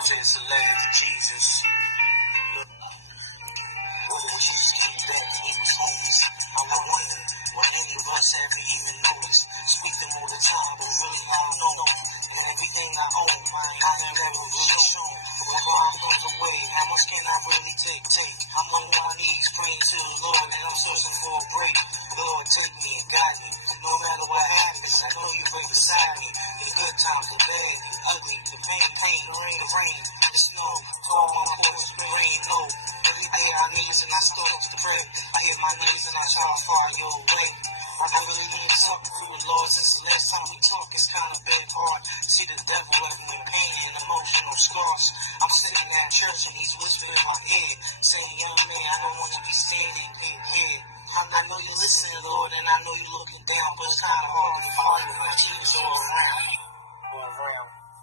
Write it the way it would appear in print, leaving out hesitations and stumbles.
Just a lady for Jesus. Jesus came back, he was homeless. I wonder why any of us ever even noticed. Speaking all the time, but really I don't know. And everything I own, I have never really shown. Before I put away, how much can I really take? I'm on my knees praying to the Lord, and I'm searching for a break. Lord, take me and guide me. No matter what happens, I know you're right beside me. The good times, the bad, the ugly, the pain, the rain, the snow. To all my boys, rain, low. Every day I knees and I start to pray. I hit my knees and I try to find your way. I really need something through the Lord. Since the last time we talked, it's kind of been hard. See the devil left me pain and emotional scars. I'm sitting at church and he's whispering in my ear, saying, young man, I don't want you to be standing here. I know you're listening, Lord, and I know you're looking down, but it's kind of hard.